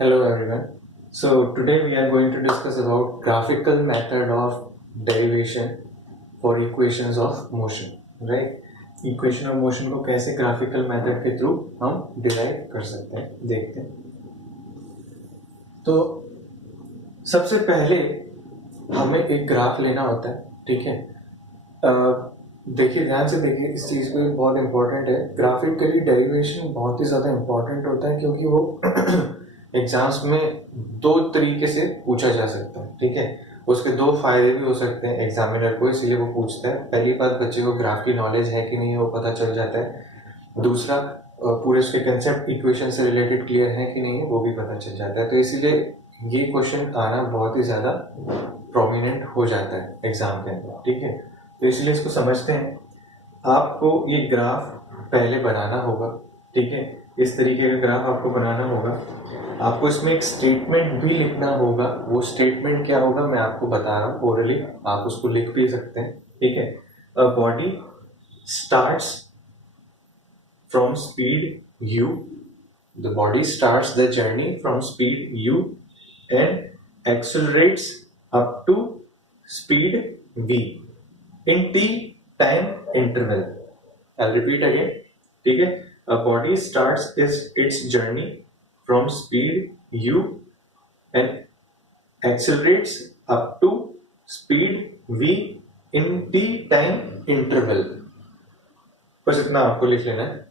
Hello everyone. So today we are going to discuss about graphical method of derivation for equations of motion, right? Equation of motion को कैसे graphical method के through हम derive कर सकते हैं देखते हैं. तो सबसे पहले हमें एक ग्राफ लेना होता है, ठीक है. देखिए ध्यान से देखिए, इस चीज को बहुत इंपॉर्टेंट है. ग्राफिकली डेरिवेशन बहुत ही ज्यादा इंपॉर्टेंट होता है क्योंकि वो एग्जाम्स में दो तरीके से पूछा जा सकता है, ठीक है. उसके दो फायदे भी हो सकते हैं एग्जामिनर को, इसीलिए वो पूछता है. पहली बात, बच्चे को ग्राफ की नॉलेज है कि नहीं वो पता चल जाता है. दूसरा, पूरे उसके कंसेप्ट इक्वेशन से रिलेटेड क्लियर है कि नहीं वो भी पता चल जाता है. तो इसीलिए ये क्वेश्चन आना बहुत ही ज्यादा प्रोमिनेंट हो जाता है एग्जाम के अंदर, ठीक है. तो इसलिए इसको समझते हैं. आपको ये ग्राफ पहले बनाना होगा, ठीक है. इस तरीके का ग्राफ आपको बनाना होगा. आपको इसमें एक स्टेटमेंट भी लिखना होगा. वो स्टेटमेंट क्या होगा मैं आपको बता रहा हूँ ओरली, आप उसको लिख भी सकते हैं, ठीक है. A body starts from speed u, the body starts the journey from speed u and accelerates up to speed v in t time interval. I'll repeat again, ठीक है. A body starts its journey from speed u and accelerates up to speed v in t time interval. बस इतना आपको लिख लेना है.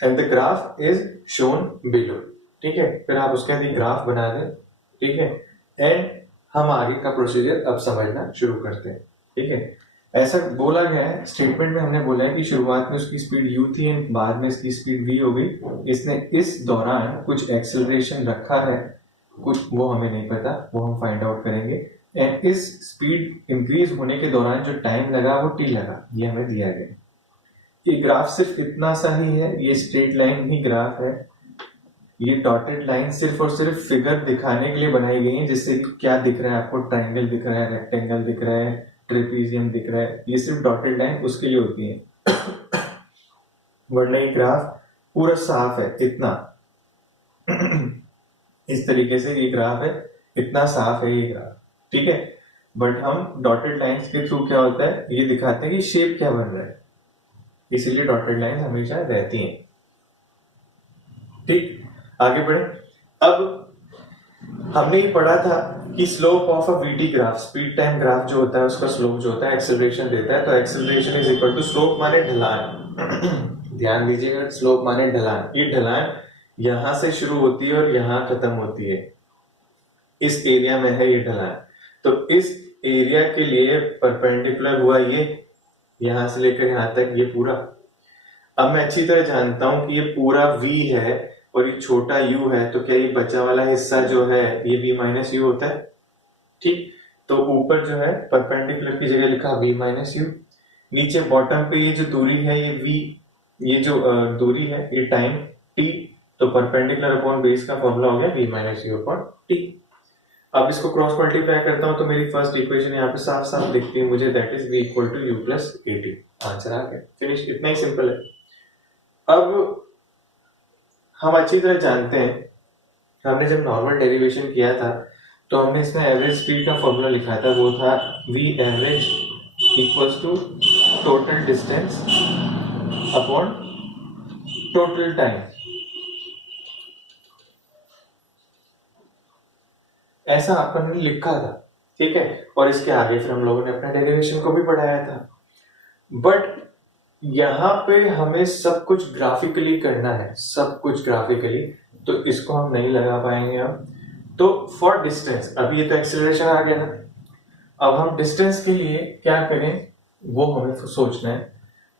And the graph is shown below, ठीक है. फिर आप उसके बाद ग्राफ बना दें, ठीक है. एंड हम आगे का प्रोसीजर अब समझना शुरू करते हैं, ठीक है. ऐसा बोला गया है स्टेटमेंट में, हमने बोला है कि शुरुआत में उसकी स्पीड u थी एंड बाद में इसकी स्पीड v हो गई. इसने इस दौरान कुछ एक्सेलरेशन रखा है, कुछ वो हमें नहीं पता, वो हम फाइंड आउट करेंगे. एंड इस स्पीड इंक्रीज होने के दौरान जो टाइम लगा वो t लगा, ये हमें दिया गया. ये ग्राफ सिर्फ इतना सा ही है, ये स्ट्रेट लाइन ही ग्राफ है. ये डॉटेड लाइन सिर्फ और सिर्फ फिगर दिखाने के लिए बनाई गई है, जिससे कि क्या दिख रहा है आपको, ट्राइंगल दिख रहा है, रेक्टेंगल दिख रहा है, ट्रेपीजियम दिख रहा है. ये सिर्फ डॉटेड लाइन उसके लिए होती है, वरना ये ग्राफ पूरा साफ है इतना. इस तरीके से ये ग्राफ है, इतना साफ है ये ग्राफ, ठीक है. बट हम डॉटेड लाइंस के थ्रू क्या होता है ये दिखाते हैं कि शेप क्या बन रहा है, इसीलिए डॉटेड लाइंस हमेशा रहती हैं, ठीक. आगे बढ़े. अब हमने ये पढ़ा था कि slope of a VT graph, speed time graph जो होता है उसका स्लोप जो होता है एक्सेलरेशन देता है. तो acceleration is equal to slope माने ढलान. ध्यान दीजिएगा, स्लोप माने ढलान. ये ढलान यहां से शुरू होती है और यहां खत्म होती है. इस एरिया में है ये ढलान. तो इस एरिया के लिए परपेंडिकुलर हुआ ये, यहां से लेकर यहां तक ये पूरा. अब मैं अच्छी तरह जानता हूं कि ये पूरा v है और ये छोटा u है, तो क्या ये बचा वाला हिस्सा जो है ये v माइनस यू होता है, ठीक. तो ऊपर जो है परपेंडिकुलर की जगह लिखा v माइनस यू. नीचे बॉटम पे ये जो दूरी है ये v, ये जो दूरी है ये टाइम t. तो परपेंडिकुलर अपॉन बेस का फॉर्मूला हो गया v minus you upon t. अब इसको क्रॉस मल्टीप्लाई करता हूं तो मेरी फर्स्ट इक्वेशन यहाँ पे साफ साफ दिखती है मुझे, that is v equal to u plus at. Answer आ गया, फिनिश. इतना ही सिंपल है. अब हम अच्छी तरह जानते हैं, हमने जब नॉर्मल डेरिवेशन किया था तो हमने इसमें एवरेज स्पीड का फॉर्मूला लिखा था, वो था v average equals to total distance upon total time. ऐसा अपन ने लिखा था, ठीक है. और इसके आगे फिर हम लोगों ने अपना डेरिवेशन को भी पढ़ाया था. बट यहाँ पे हमें सब कुछ ग्राफिकली करना है, सब कुछ ग्राफिकली, तो इसको हम नहीं लगा पाएंगे हम. तो फॉर डिस्टेंस, अभी ये तो एक्सेलरेशन आ गया ना, अब हम डिस्टेंस के लिए क्या करें वो हमें सोचना है.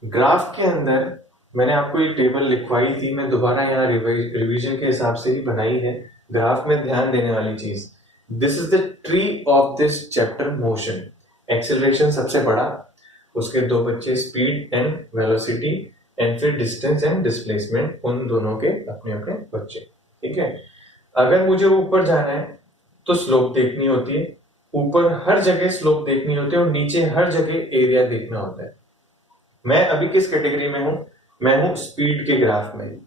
ग्राफ के अंदर मैंने आपको ये टेबल लिखवाई थी, मैं दोबारा यहाँ रिवीजन के हिसाब से ही बनाई है. ग्राफ में ध्यान देने वाली चीज, this is the tree of this chapter motion. Acceleration सबसे बड़ा, उसके दो बच्चे स्पीड एंड वेलोसिटी, एंड फिर डिस्टेंस एंड डिस्प्लेसमेंट, उन दोनों के अपने अपने बच्चे, ठीक है. अगर मुझे ऊपर जाना है तो स्लोप देखनी होती है, ऊपर हर जगह स्लोप देखनी होती है और नीचे हर जगह एरिया देखना होता है. मैं अभी किस कैटेगरी में हूं, मैं हूं स्पीड के ग्राफ में.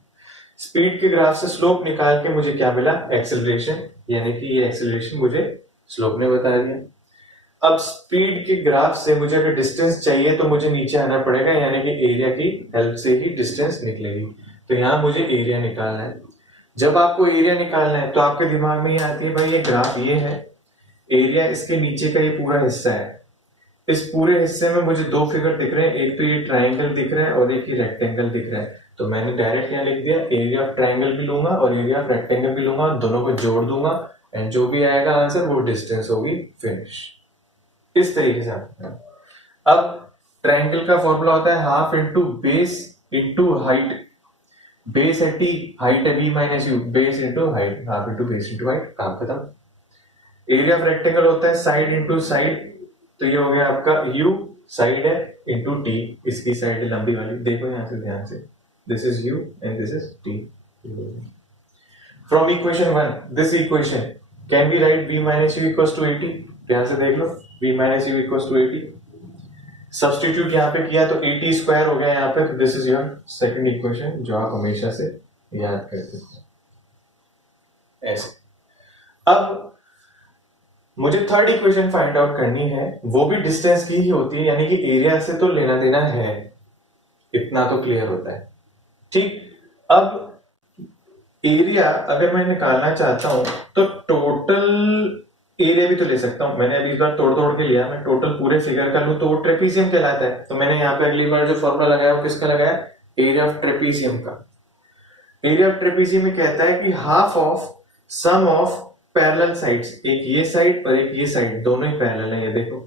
स्पीड के ग्राफ से स्लोप निकाल के मुझे क्या मिला, एक्सेलरेशन, यानी कि ये एक्सेलरेशन मुझे स्लोप ने बता दिया। अब स्पीड के ग्राफ से मुझे अगर डिस्टेंस चाहिए तो मुझे नीचे आना पड़ेगा, यानी कि एरिया की हेल्प से ही डिस्टेंस निकलेगी। तो यहाँ मुझे एरिया निकालना है। जब आपको एरिया निकालना है तो आपके दिमाग में ये आती है भाई ये ग्राफ ये है, एरिया इसके नीचे का ये पूरा हिस्सा है। इस पूरे हिस्से में मुझे दो फिगर दिख रहे हैं, एक तो ये ट्राइंगल दिख रहा है और एक ही रेक्टेंगल दिख रहा है। तो मैंने डायरेक्ट यहाँ लिख दिया एरिया ऑफ ट्राइंगल भी लूंगा और एरिया ऑफ रेक्टेंगल भी लूंगा, दोनों को जोड़ दूंगा एंड जो भी आएगा आंसर वो डिस्टेंस होगी, फिनिश। इस तरीके से अब ट्राइंगल का फॉर्मूला होता है half into base into height. Base है टी, हाइट है b minus u, base into height, half into base into height, काम खत्म। एरिया ऑफ रेक्टेंगल होता है साइड इंटू साइड, तो ये हो गया आपका u, साइड है इंटू टी, इसकी साइड है लंबी वाली, देखो यहां से ध्यान से, this is u and this is t। From equation 1 this equation can be write v minus u equals to 80। ध्यान से देख लो, v minus u equals to 80, substitute यहाँ पे किया तो 80 स्क्वायर हो गया यहाँ पे। तो this is your second equation जो आप हमेशा से याद करते हैं ऐसे। अब मुझे थर्ड इक्वेशन फाइंड आउट करनी है, वो भी डिस्टेंस की ही होती है, यानी कि एरिया से तो लेना देना है, इतना तो क्लियर होता है। ठीक, अब एरिया अगर मैं निकालना चाहता हूं तो टोटल एरिया भी तो ले सकता हूं। मैंने अभी इस बार तोड़ तोड़ के लिया, मैं टोटल पूरे फिगर का लूं तो वो ट्रेपीजियम कहलाता है। तो मैंने यहाँ पे अगली बार जो फॉर्मूला लगाया वो किसका लगाया, एरिया ऑफ ट्रेपीजियम का। एरिया ऑफ ट्रेपीजियम में कहता है कि half of sum of parallel sides, एक ये साइड और एक ये साइड, दोनों ही पैरेलल है, ये देखो,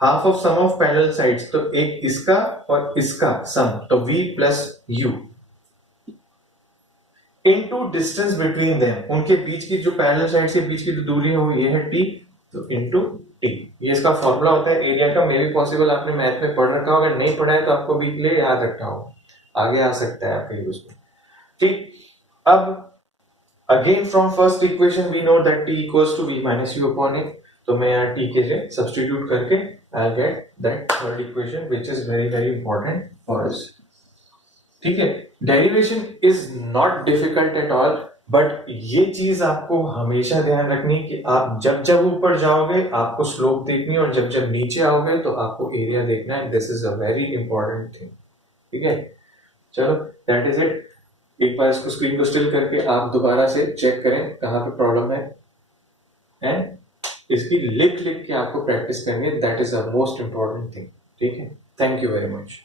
half of sum of parallel sides, तो एक इसका और इसका सम, तो v plus u into distance between them, उनके बीच की जो पैरेलल साइड्स के बीच की जो दूरी है वो ये है t, तो इनटू t, ये इसका फॉर्मूला होता है एरिया का। मे भी पॉसिबल आपने मैथ में पढ़ रखा हो, अगर नहीं पढ़ा है तो आपको भी के लिए याद रखना हो, आगे आ सकता है आपके यूज में। ठीक, अब again from first equation we know that t equals to v minus u upon a, तो मैं यहाँ t के लिए सब्स्टिट्यूट करके I'll get that third equation which is very very important for us। ठीक है, derivation is not difficult at all, but ये चीज आपको हमेशा ध्यान रखनी कि आप जब जब ऊपर जाओगे आपको स्लोप देखनी है और जब जब नीचे आओगे तो आपको एरिया देखना है। This is a very important thing. ठीक है, चलो दैट इज इट। एक बार इसको स्क्रीन को स्टिल करके आप दोबारा से चेक करें कहाँ पे प्रॉब्लम है एंड इसकी लिख लिख के आपको प्रैक्टिस करनी है। That is the most important thing. ठीक है, थैंक यू वेरी मच।